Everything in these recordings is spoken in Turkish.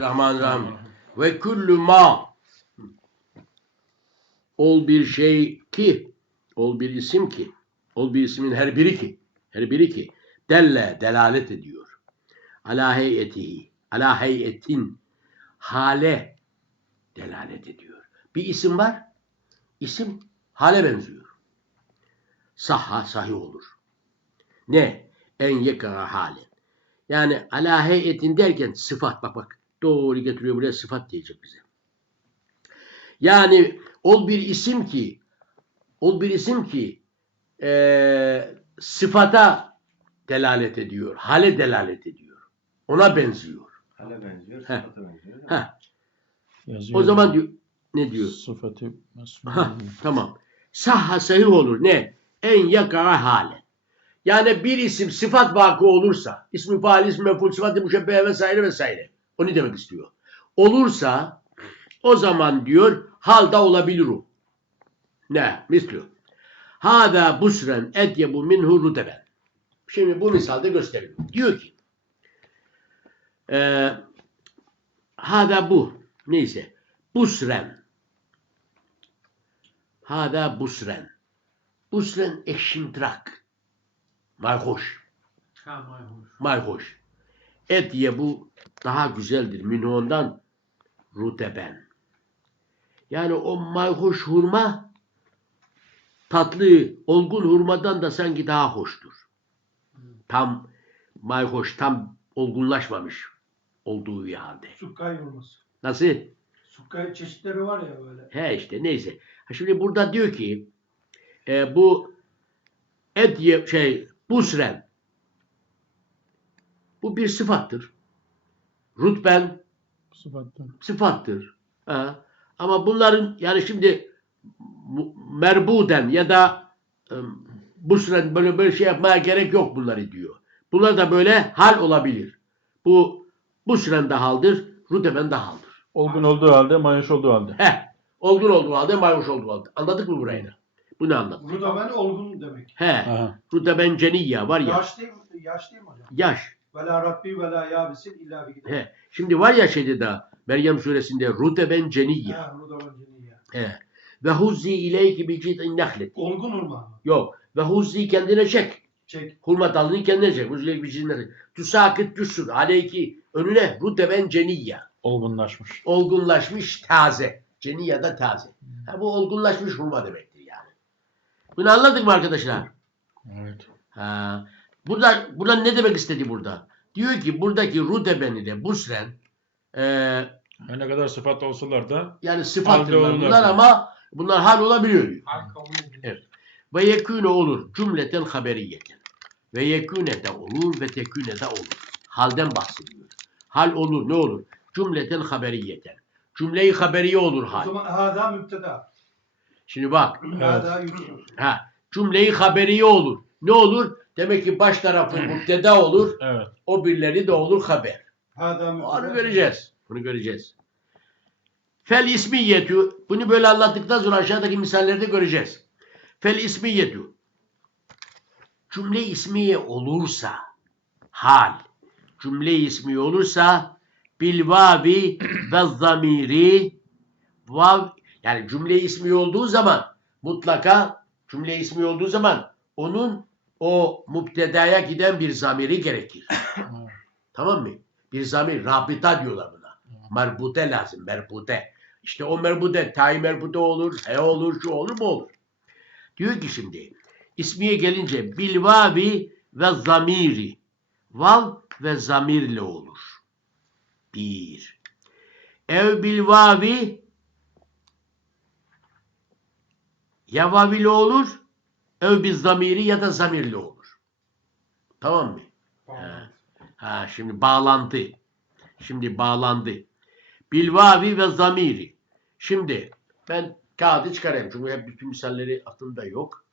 Rahmanirrahim. Ve kullu ma ol bir şey ki ol bir isim ki ol bir ismin her biri ki her biri ki delle delalet ediyor. Ala heyetihi ala heyetin hale delalet ediyor. Bir isim var. isim hale benziyor. Sahha sahih olur. Ne? En yekara halen. Yani ala heyetin derken sıfat bak bak doğru getiriyor buraya sıfat diyecek bize. Yani ol bir isim ki ol bir isim ki eee, sıfata delalet ediyor. Hale delalet ediyor. Ona benziyor. Hale benziyor, Heh. sıfata benziyor. Heh. Yazıyor. O zaman diyor, ne diyor? sıfatı. Ha, tamam. Sahha sahih olur. Ne? En yakara hale. Yani bir isim sıfat vakı olursa, ismi faal, ismi meful, sıfatı müşebbehe vesaire vesaire. Onu demek istiyor. Olursa o zaman diyor halda olabilir o. Ne? Misli. Hada busren edyebu minhu ruteben. Şimdi bu misalde gösteriyor. Diyor ki eee hada bu. Neyse. Busren. Hada busren. Busren eşimtrak. Mayhoş. Ha mayhoş. Mayhoş. Et ye bu daha güzeldir. Minhondan ruteben. Yani o mayhoş hurma tatlı, olgun hurmadan da sanki daha hoştur. Tam mayhoş, tam olgunlaşmamış olduğu halde. Sukkay hurması. Nasıl? Sukkay çeşitleri var ya böyle. He işte neyse. Şimdi burada diyor ki e, bu et ye- şey busren bu bir sıfattır. Rutben Sıfattan. sıfattır. Ha. Ama bunların yani şimdi merbuden ya da e, busren böyle böyle şey yapmaya gerek yok bunları diyor. Bunlar da böyle hal olabilir. Bu busren de haldir, ruteben de haldir. Olgun olduğu halde, mayhoş olduğu halde. Heh. Olgun olduğu halde, mayhoş olduğu halde. Anladık mı burayı? da? Bu ne anladık? Burada ben olgun demek. He. Aha. Ruteben ceniyya var ya. Yaş değil mi? Yaş değil mi hocam? Yaş. Ve la Rabbi ve la yabisin illa bi. He. Şimdi var ya şeyde de Meryem suresinde ruteben ben ceniye. He. Ve huzzi ileyki bi cid'in nehlet. Olgun hurma? Yok. Ve huzzi kendine çek. Çek. Hurma dalını kendine çek. Huzzi ileyki bi cid'in nehlet. Tusakit düşsün. Aleyki önüne ruteben ceniyya. Olgunlaşmış. Olgunlaşmış taze. Ceniyya da taze. Ha, bu olgunlaşmış hurma demektir yani. Bunu anladık mı arkadaşlar? Evet. Ha. Burada, burada ne demek istedi burada? Diyor ki buradaki ruteben ile busren e, Her ne kadar sıfat olsalar da yani sıfattırlar bunlar ama bunlar hal olabiliyor diyor. Evet. Ve yekûne olur cümleten haberiyeten. Ve yekûne de olur ve tekûne de olur. Halden bahsediyor. Hal olur ne olur? Cümleten haberiyeten. Cümleyi haberiye olur O hal. zaman hada müpteda. Şimdi bak. Hada yüksek. Ha, cümleyi haberiye olur. Ne olur? Demek ki baş tarafı müpteda olur. evet. O birileri de olur haber. Müpteda. Onu göreceğiz. Bunu göreceğiz. Fel ismiyetu. Bunu böyle anlattıktan sonra aşağıdaki misallerde göreceğiz. Fel ismiyetu. Cümle ismiye olursa hal. Cümle ismi olursa bil vavi ve zamiri vav yani cümle ismi olduğu zaman mutlaka cümle ismi olduğu zaman onun o müptedaya giden bir zamiri gerekir. Tamam mı? Bir zamir, rabita diyorlar buna. Merbute lazım, merbute. İşte o merbute, tay merbute olur, he olur, şu olur, bu olur. Diyor ki şimdi, ismiye gelince bilvavi ve zamiri. Vav ve zamirle olur. Bir. Ev bilvavi ya vav ile olur, ev bil zamiri ya da zamirle olur. Tamam mı? Tamam. Ha şimdi bağlantı. Şimdi bağlandı. Bilvavi ve zamiri. Şimdi ben kağıdı çıkarayım. Çünkü hep bütün misalleri aklımda yok.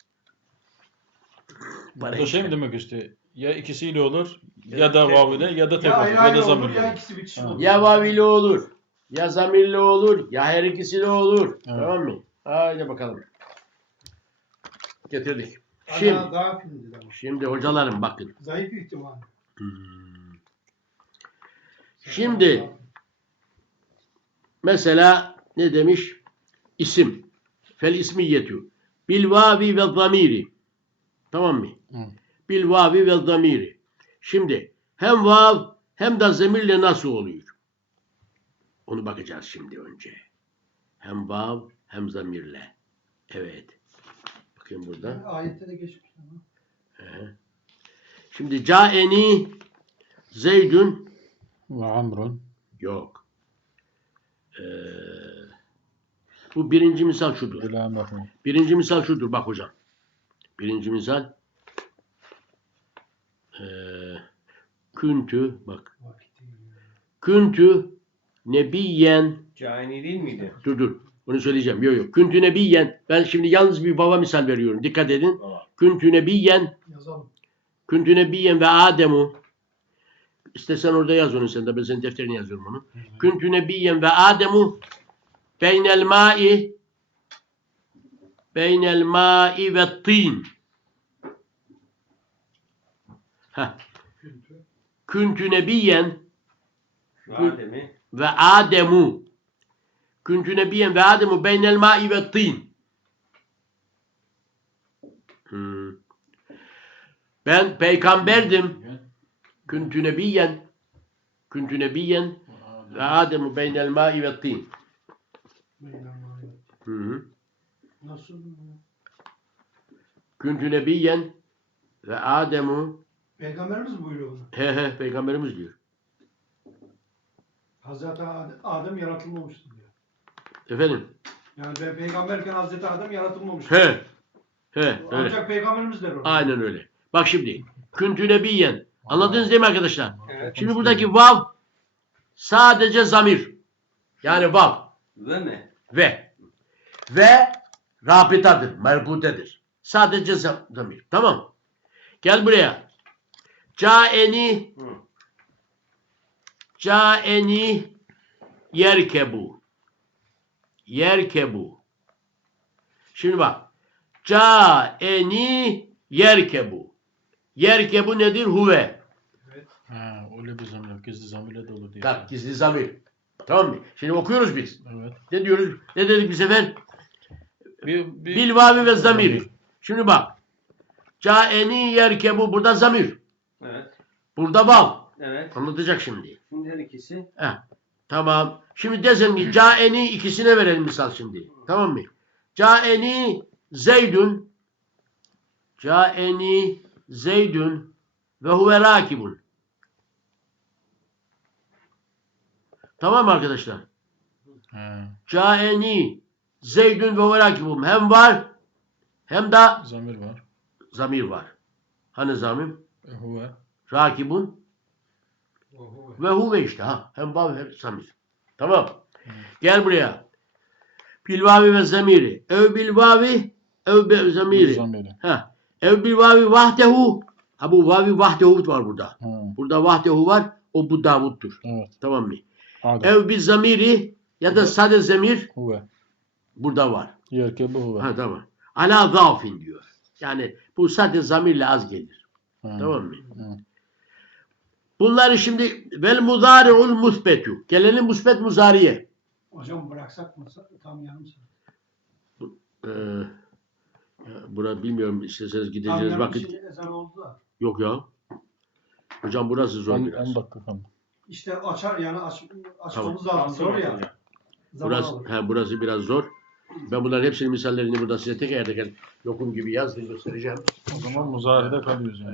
Bana Burada şey mi demek işte? Ya ikisiyle olur ya da vav ile ya da tek Ya olur ya ayrı da olur zamirle. ya ikisi bitişik Ha. olur. Ya vaviyle olur. Ya zamirle olur. Ya her ikisiyle olur. Evet. Tamam mı? Haydi bakalım. Getirdik. Şimdi, daha ama. şimdi hocalarım bakın. Zayıf ihtimal. Hmm. Şimdi mesela ne demiş? İsim. Fel ismiyetu. Bil vavi ve zamiri. Tamam mı? Hı. Bil vavi ve zamiri. Şimdi hem vav hem de zamirle nasıl oluyor? Onu bakacağız şimdi önce. Hem vav hem zamirle. Evet. Bakayım burada. Ayette de geçmiş. ama. Hı. Şimdi caeni Zeydün Ve amrun. yok. Ee, bu birinci misal şudur. Birinci misal şudur bak hocam. Birinci misal ee, küntü bak küntü nebiyen Cani değil miydi? dur dur bunu söyleyeceğim. Yok yok. Küntü nebiyen ben şimdi yalnız bir baba misal veriyorum. Dikkat edin. Baba. Küntü nebiyen Yazalım. küntü nebiyen ve Ademu İstesen orada yaz onu sen de ben senin defterine yazıyorum onu. Küntü nebiyen ve Ademu beynel ma'i beynel ma'i ve tin. Heh. Küntü nebiyen ve Ademu. Küntü nebiyen ve Ademu beynel ma'i ve tin. Hmm. Ben peygamberdim. Küntü nebiyen. Küntü nebiyen ve Ademu beynel ma'i ve. Hı hı. Nasıl? Küntü nebiyen ve Ademu Peygamberimiz buyuruyor bunu. he he peygamberimiz diyor. Hazreti Adem, yaratılmamıştır diyor. Efendim? Yani ben peygamberken Hazreti Adem yaratılmamış. He. He öyle. Ancak peygamberimiz der onu. Aynen öyle. Bak şimdi. Küntü nebiyen. Anladınız değil mi arkadaşlar? Evet. Şimdi buradaki vav sadece zamir. Yani vav ve mi? ve ve rabitadır, merbutedir. Sadece za- zamir. Tamam. Gel buraya. Caeni caeni yerkebu. Yerkebu. Şimdi bak. Caeni yerkebu. Yerkebu nedir? Huve. Evet. Ha, öyle bir zamir. Gizli zamirle dolu diye. Bak gizli zamir. Tamam mı? Şimdi okuyoruz biz. Evet. Ne diyoruz? Ne dedik bir sefer? Bir, bir, Bil vavi ve zamiri. Şimdi bak. Caeni yerkebu burada zamir. Evet. Burada vav. Evet. Anlatacak şimdi. Şimdi her ikisi. Heh. Tamam. Şimdi desen ki caeni ikisine verelim misal şimdi. Tamam mı? Caeni zeydün caeni zeydün ve huve rakibun. Tamam arkadaşlar? Ha, Caeni zeydün ve huve rakibun. Hem var hem de zamir var. zamir var. Hani zamir? E, huve. Rakibun. Ve huve işte ha. Hem vav hem zamir. Tamam. Gel buraya. Bilvavi ve zamiri. Ev bilvavi ev be zamiri. Ha. Ev bilvavi vahdehu. Ha bu vavi vahdehu var burada. Ha, Burada vahdehu var. O bu Davud'dur. evet. Tamam mı? Adem. Ev bil zamiri ya da sade zamir Huve. burada var. Yerkebu huve. Ha tamam. Ala zafin diyor. Yani bu sade zamirle az gelir. Ha, Tamam mı? ha. Bunları şimdi vel muzari'ul musbetu. Gelelim musbet muzariye. Hocam bıraksak mı? Tam yarım saat. Ee, ya bura bilmiyorum isteseniz Tam gideceğiz yarım vakit. için ezan oldu da. Yok ya. Hocam burası zor On, biraz. on dakika kaldı. İşte açar yani aç, açmamız Tamam. lazım. Zor ya. Burası, he, burası biraz zor. Ben bunların hepsinin misallerini burada size teker teker lokum gibi yazdım göstereceğim. O zaman muzahede kalıyoruz yani.